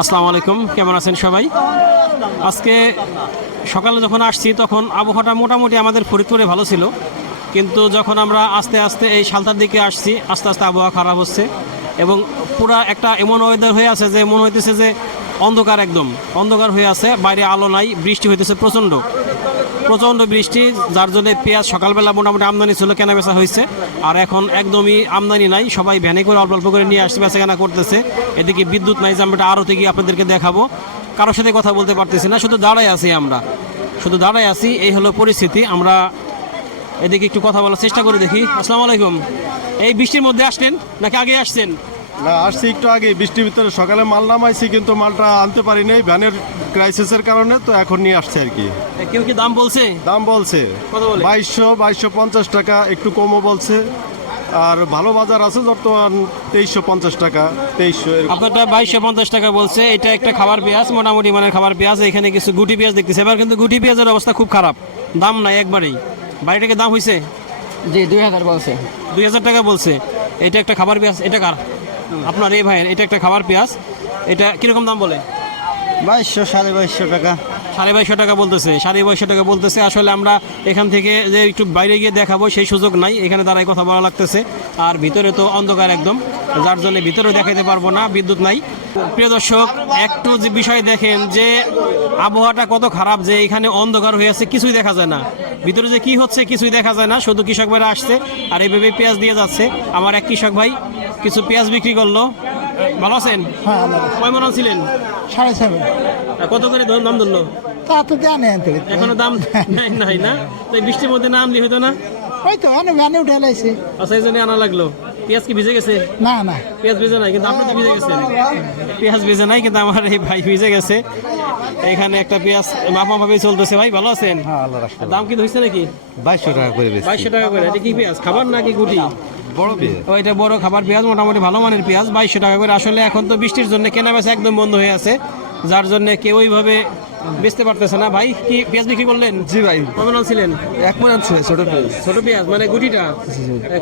আসসালামু আলাইকুম, কেমন আছেন সবাই? আজকে সকালে যখন আসছি, তখন আবহাওয়াটা মোটামুটি আমাদের ফরিদপুরে ভালো ছিল। কিন্তু যখন আমরা আস্তে আস্তে এই সালতার দিকে আসছি, আস্তে আস্তে আবহাওয়া খারাপ হচ্ছে এবং পুরা একটা এমন ওয়েদার হয়ে আছে যে, মনে হইতেছে যে অন্ধকার একদম। অন্ধকার হয়ে আছে, বাইরে আলো নাই, বৃষ্টি হইতেছে প্রচণ্ড। প্রচণ্ড বৃষ্টি, যার জন্য পেঁয়াজ সকালবেলা মোটামুটি আমদানি ছিল কেনা বেচা হয়েছে। আর এখন একদমই আমদানি নাই, সবাই ভ্যানে করে অল্প অল্প করে নিয়ে আসছে বেচা কেনা করতেছে। এদিকে বিদ্যুৎ নাই, যে আমরা আরও থেকে আপনাদেরকে দেখাবো। কারোর সাথে কথা বলতে পারতেছি না, শুধু দাঁড়ায় আছি আমরা। শুধু দাঁড়ায় আছি, এই হলো পরিস্থিতি। আমরা এদিকে একটু কথা বলার চেষ্টা করে দেখি। আসসালামু আলাইকুম। এই বৃষ্টির মধ্যে আসলেন নাকি আগে আসছেন? না আসছি একটু আগে বৃষ্টির ভিতরে সকালে মাল নামাইছি কিন্তু মালটা আনতে পারি নাই ভ্যানের ক্রাইসিসের কারণে তো এখন নিয়ে আসছে আর কি। কেউ কি দাম বলছে? দাম বলছে। কত বাইশশো বাইশশো পঞ্চাশ টাকা একটু কমও বলছে। আর ভালো বাজার আছে বর্তমান তেইশশো পঞ্চাশ টাকা তেইশশো আপনারটা বাইশশো পঞ্চাশ টাকা বলছে এটা একটা খাবার পেঁয়াজ মোটামুটি মানে খাবার পেঁয়াজ এখানে কিছু গুটি পেঁয়াজ দেখতেছে। এবার কিন্তু গুটি পেঁয়াজের অবস্থা খুব খারাপ দাম নাই একবারেই। বাড়িটাকে দাম হয়েছে জি দুই হাজার বলছে। দুই হাজার টাকা বলছে এটা একটা খাবার পেঁয়াজ এটা কার? আপনার এই ভাইয়ের এটা একটা খাবার পেঁয়াজ। এটা কীরকম দাম বলে? বাইশশো সাড়ে বাইশশো টাকা। সাড়ে বাইশশো টাকা বলতেছে সাড়ে বাইশশো টাকা বলতেছে। আসলে আমরা এখান থেকে যে একটু বাইরে গিয়ে দেখাবো সেই সুযোগ নাই। এখানে দাঁড়াই কথা বলা লাগতেছে। আর ভিতরে তো অন্ধকার একদম। যার জন্য ভিতরে দেখাইতে পারব না বিদ্যুৎ নাই। প্রিয় দর্শক একটু যে বিষয় দেখেন যে আবহাওয়াটা কত খারাপ যে এখানে অন্ধকার হয়ে আছে কিছুই দেখা যায় না। ভিতরে যে কি হচ্ছে কিছুই দেখা যায় না। শুধু কৃষক ভাইরা আসছে আর এইভাবে পেঁয়াজ দিয়ে যাচ্ছে। আমার এক কৃষক ভাই কিছু পেঁয়াজ বিক্রি করল। ভালো আছেন? হ্যাঁ কয় মন ছিলেন সাড়ে কত করে দাম ধরলো? তা তো জানে এখনও দাম নাই নাই না? তো বৃষ্টির মধ্যে না আনলি হইতো না? অনেক ভ্যানে উঠে লাইছে আচ্ছা এই জন্য আনা লাগল। পেঁয়াজ কি ভিজে গেছে? না না। পেঁয়াজ ভিজে নাই কিন্তু আপনি তো ভিজে গেছেন। পেঁয়াজ ভিজে নাই কিন্তু আমার এই ভাই ভিজে গেছে। এখানে একটা পেঁয়াজ মাপা ভাবে চলতেছে ভাই ভালো আছেন? দাম কি হয়েছে নাকি? বাইশশো টাকা করে বাইশশো টাকা করে। এটা কি পেঁয়াজ? খাবার নাকি গুটি? বড় ও এটা বড় খাবার পেঁয়াজ মোটামুটি ভালো মানের পেঁয়াজ বাইশশো টাকা করে। আসলে এখন তো বৃষ্টির জন্য কেনা বেচা একদম বন্ধ হয়ে আছে যার জন্য কেউ ওইভাবে বেচতে পারতেছে না। ভাই কি পেঁয়াজ বিক্রি করলেন? জি ভাই। কমন ছিলেন এক মন আনছে ছোট পিস ছোট পেঁয়াজ মানে গুটিটা?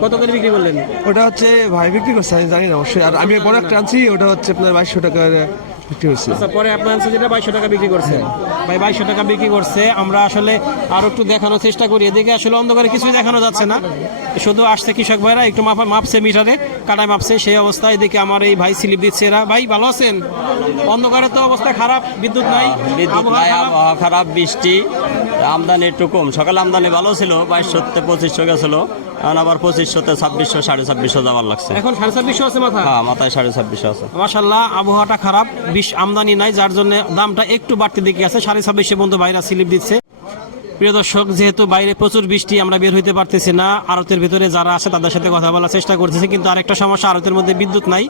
কত করে বিক্রি করলেন? ওটা হচ্ছে ভাই বিক্রি করছে আমি জানি না অবশ্যই। আর আমি বড় একটা আনছি ওটা হচ্ছে আপনার বাইশশো টাকা বিক্রি আচ্ছা পরে আপনার যেটা বাইশশো টাকা বিক্রি করছে। ভাই বাইশশো টাকা বিক্রি করছে। আমরা আসলে আরও একটু দেখানোর চেষ্টা করি। এদিকে আসলে অন্ধকারে কিছুই দেখানো যাচ্ছে না। শুধু আসছে কৃষক ভাইরা একটু মাপা মাপছে মিটারে কাটায় মাপছে। সেই অবস্থায় এদিকে আমার এই ভাই স্লিপ দিচ্ছে এরা। ভাই ভালো আছেন? অন্ধকারে তো অবস্থা খারাপ বিদ্যুৎ নাই বিদ্যুৎ আবহাওয়া নাই খারাপ। আবহাওয়া খারাপ বৃষ্টি আমদানি একটু কম। সকালে আমদানি ভালো ছিল বাইশশোতে পঁচিশশো গেছিল। এখন আবার পঁচিশশোতে ছাব্বিশশো সাড়ে ছাব্বিশশো যাবার লাগছে। এখন সাড়ে ছাব্বিশশো আছে মাথা হ্যাঁ মাথায় সাড়ে ছাব্বিশশো আছে। মাসাল্লাহ আবহাওয়াটা খারাপ বিশ আমদানি নাই যার জন্য দামটা একটু বাড়তি দিকে আছে। সাড়ে ছাব্বিশে পর্যন্ত বাইরে স্লিপ দিচ্ছে। প্রিয় দর্শক যেহেতু বাইরে প্রচুর বৃষ্টি আমরা বের হইতে পারতেছি না। আরতের ভিতরে যারা আছে তাদের সাথে কথা বলার চেষ্টা করতেছি কিন্তু আরেকটা সমস্যা আরতের মধ্যে বিদ্যুৎ নাই।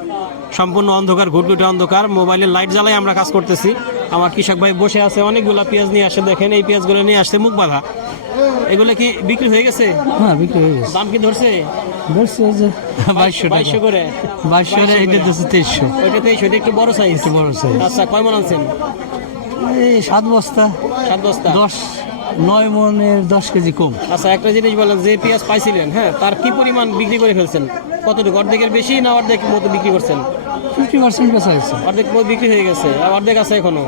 সম্পূর্ণ অন্ধকার ঘুটঘুটে অন্ধকার। মোবাইলের লাইট জ্বালাই আমরা কাজ করতেছি। আমার কৃষক ভাই বসে আছে অনেকগুলা পেঁয়াজ নিয়ে আসে দেখেন এই পেঁয়াজগুলো নিয়ে আসছে মুখ বাঁধা। এগুলো কি বিক্রি হয়ে গেছে? হ্যাঁ বিক্রি হয়ে গেছে। দাম কি ধরছে? বলছে যে বাইশশো বাইশশো করে। বাইশশো এটা দিচ্ছে তেইশশো। ওইটা তেইশশো এটা একটু বড় সাইজ একটু বড় size। আচ্ছা কয় মন আনছেন? এই সাত বস্তা। সাত বস্তা। দশ নয় মনের দশ কেজি কম। আচ্ছা একটা জিনিস বলেন যে পেঁয়াজ পাইছিলেন হ্যাঁ তার কি পরিমাণ বিক্রি করে ফেলছেন? কতটুকু? অর্ধেকের বেশি না অর্ধেক মতো বিক্রি করছেন? ফিফটি পার্সেন্ট বেচা হয়েছে। অর্ধেক বিক্রি হয়ে গেছে অর্ধেক আছে এখনও।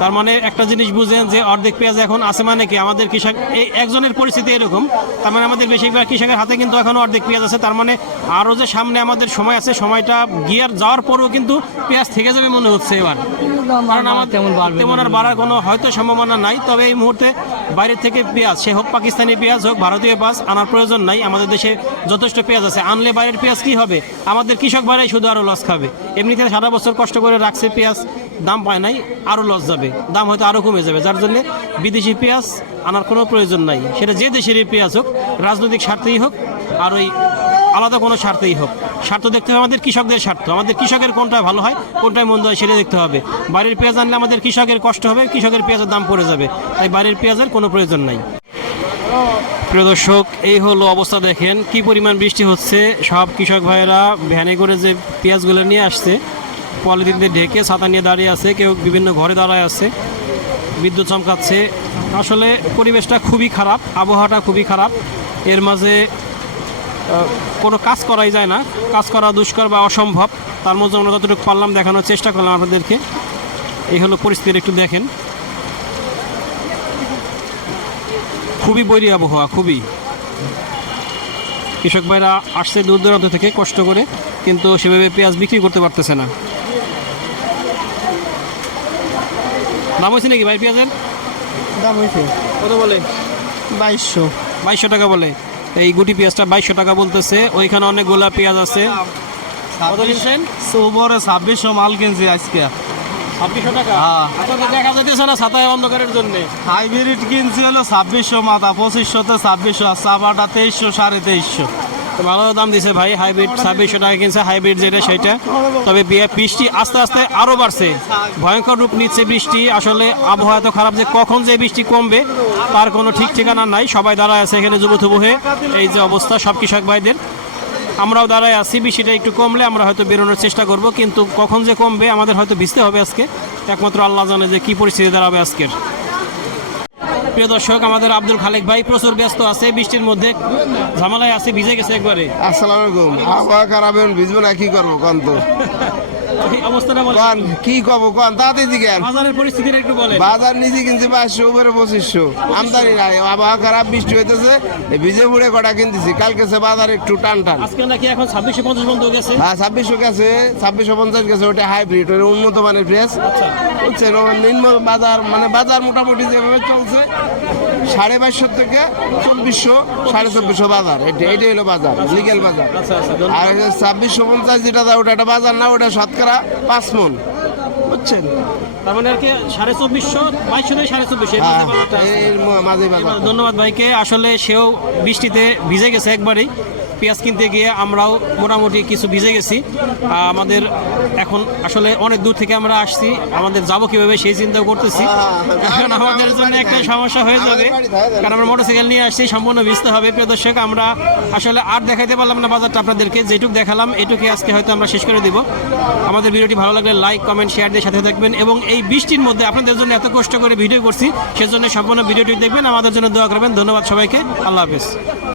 তার মানে একটা জিনিস বুঝেন যে অর্ধেক পেঁয়াজ এখন আছে মানে কি? আমাদের কৃষক এই একজনের পরিস্থিতি এরকম তার মানে আমাদের বেশিরভাগ কৃষকের হাতে কিন্তু এখনও অর্ধেক পেঁয়াজ আছে তার মানে আরও যে সামনে আমাদের সময় আছে সময়টা গিয়ার যাওয়ার পরেও কিন্তু পেঁয়াজ থেকে যাবে মনে হচ্ছে এবার। কারণ আমার তেমন তেমন আর বাড়ার কোনো হয়তো সম্ভাবনা নাই তবে এই মুহূর্তে বাইরে থেকে পেঁয়াজ সে হোক পাকিস্তানি পেঁয়াজ হোক ভারতীয় পেঁয়াজ আনার প্রয়োজন নাই। আমাদের দেশে যথেষ্ট পেঁয়াজ আছে। আনলে বাইরের পেঁয়াজ কি হবে? আমাদের কৃষক ভাইরাই শুধু আরও লস খাবে। এমনিতে সারা বছর কষ্ট করে রাখছে পেঁয়াজ, দাম পায় নাই আরও লস যাবে। দাম হয়তো আরও কমে যাবে, যার জন্য বিদেশি পেঁয়াজ আনার কোনো প্রয়োজন নাই। সেটা যে দেশেরই পেঁয়াজ হোক, রাজনৈতিক স্বার্থেই হোক, আর ওই আলাদা কোনো স্বার্থেই হোক। স্বার্থ দেখতে হবে আমাদের কৃষকদের স্বার্থ। আমাদের কৃষকের কোনটা ভালো হয়, কোনটায় মন্দ হয় সেটা দেখতে হবে। বাড়ির পেঁয়াজ আনলে আমাদের কৃষকের কষ্ট হবে, কৃষকের পেঁয়াজের দাম পড়ে যাবে। তাই বাড়ির পেঁয়াজের কোনো প্রয়োজন নাই। প্রিয় দর্শক, এই হলো অবস্থা দেখেন। কি পরিমাণ বৃষ্টি হচ্ছে, সব কৃষক ভাইয়েরা ভ্যানে করে যে পেঁয়াজগুলো নিয়ে আসছে, পলিথিন দিয়ে ঢেকে ছাতা নিয়ে দাঁড়িয়ে আছে, কেউ বিভিন্ন ঘরে দাঁড়ায় আছে, বিদ্যুৎ চমকাচ্ছে। আসলে পরিবেশটা খুবই খারাপ, আবহাওয়াটা খুবই খারাপ। এর মাঝে কোনো কাজ করাই যায় না। কাজ করা দুষ্কর বা অসম্ভব। তার মধ্যে আমরা যতটুকু পারলাম দেখানোর চেষ্টা করলাম আপনাদেরকে। এই হলো পরিস্থিতি, একটু দেখেন। খুবই বৈরী আবহাওয়া খুবই। কৃষক ভাইরা আসছে দূর দূরান্ত থেকে কষ্ট করে কিন্তু সেভাবে পেঁয়াজ বিক্রি করতে পারতেছে না। দাম হয়েছে নাকি ভাই পেঁয়াজের? দাম হয়েছে। কত বলে? বাইশশো। বাইশশো টাকা বলে। এই গুটি পেঁয়াজটা বাইশশো টাকা বলতেছে ওইখানে অনেকগুলা পেঁয়াজ আছে। ছাব্বিশশো মাল কিনছি আজকে। ছাব্বিশশো টাকা। দেখা যাইতেছে না ছাতায় অন্ধকারের জন্য। হাইব্রিড কিনছি হলো ছাব্বিশশো মাথা পঁচিশশোতে ছাব্বিশশো আর চাপাটা তেইশশো সাড়ে তেইশশো। ভালো দাম দিছে ভাই হাইব্রিড ছাব্বিশশো টাকা কিনছে হাইব্রিড যেটা সেটা। তবে বৃষ্টি আস্তে আস্তে আরও বাড়ছে। ভয়ঙ্কর রূপ নিচ্ছে বৃষ্টি। আসলে আবহাওয়া তো খারাপ যে কখন যে বৃষ্টি কমবে তার কোনো ঠিক ঠিকানা নাই। সবাই দাঁড়ায় আছে এখানে যুবথুবু হয়ে এই যে অবস্থা সব কৃষক ভাইদের। আমরাও দাঁড়ায় আছি বৃষ্টিটা একটু কমলে আমরা হয়তো বেরোনোর চেষ্টা করব, কিন্তু কখন যে কমবে আমাদের হয়তো ভিজতে হবে আজকে। একমাত্র আল্লাহ জানে যে কি পরিস্থিতি দাঁড়াবে আজকের। প্রিয় দর্শক, আমাদের আব্দুল খালেক ভাই প্রচুর ব্যস্ত আছে, বৃষ্টির মধ্যে ঝামেলায় আছে, ভিজে গেছে একবারে। আসসালামু আলাইকুম। আবহাওয়া খারাপ ভিজবো না, কি করব, কন তো? এই অবস্থাটা বলেন। কি কব কন? তাতে দিকেন বাজারের পরিস্থিতিটা একটু বলেন। বাজার নিজে কিনছে পাঁচশো উপরে পঁচিশশো। আমদানি নাই। আবহাওয়া খারাপ বৃষ্টি হইতেছে। এই ভিজে পুড়ে কটা কিনতেছি। কালকে সে বাজার একটু টান টান আজকে নাকি এখন ছাব্বিশশো পঞ্চাশ বন্ধ গেছে। হ্যাঁ ছাব্বিশশো গেছে ছাব্বিশশো পঞ্চাশ গেছে। ওটা হাইব্রিড ওটা উন্নত মানের ফ্রেস বুঝছেন নিম্ন বাজার মানে বাজার মোটামুটি যেভাবে চলছে সাড়ে বাইশশো থেকে চব্বিশশো সাড়ে চব্বিশশো বাজার। এটা এটাই হলো বাজার লিগেল বাজার। আচ্ছা আচ্ছা আর ছাব্বিশশো পঞ্চাশ যেটা ওটা একটা বাজার না ওটা শতকরা পাঁচ মন। বুঝছেন? তার ধন্যবাদ ভাইকে। আসলে সেও বৃষ্টিতে ভিজে গেছে একবারেই। পেঁয়াজ কিনতে গিয়ে আমরাও মোটামুটি কিছু ভিজে গেছি। আমাদের এখন আসলে অনেক দূর থেকে আমরা আসছি। আমাদের যাব কীভাবে সেই চিন্তাও করতেছি। এখন আমাদের জন্য একটা সমস্যা হয়ে যাবে। কারণ আমরা মোটরসাইকেল নিয়ে আসছি সম্পূর্ণ ভিজতে হবে। প্রিয় দর্শক আমরা আসলে আর দেখাইতে পারলাম না বাজারটা আপনাদেরকে। যেটুক দেখালাম এটুকু আজকে হয়তো আমরা শেষ করে দিব। আমাদের ভিডিওটি ভালো লাগলে লাইক কমেন্ট শেয়ার দিয়ে সাথে থাকবেন এবং এই বৃষ্টির মধ্যে আপনাদের জন্য এত কষ্ট করে ভিডিও করছি সেজন্য সম্পূর্ণ ভিডিওটি দেখবেন। আমাদের জন্য দোয়া করবেন। ধন্যবাদ সবাইকে। আল্লাহ হাফেজ।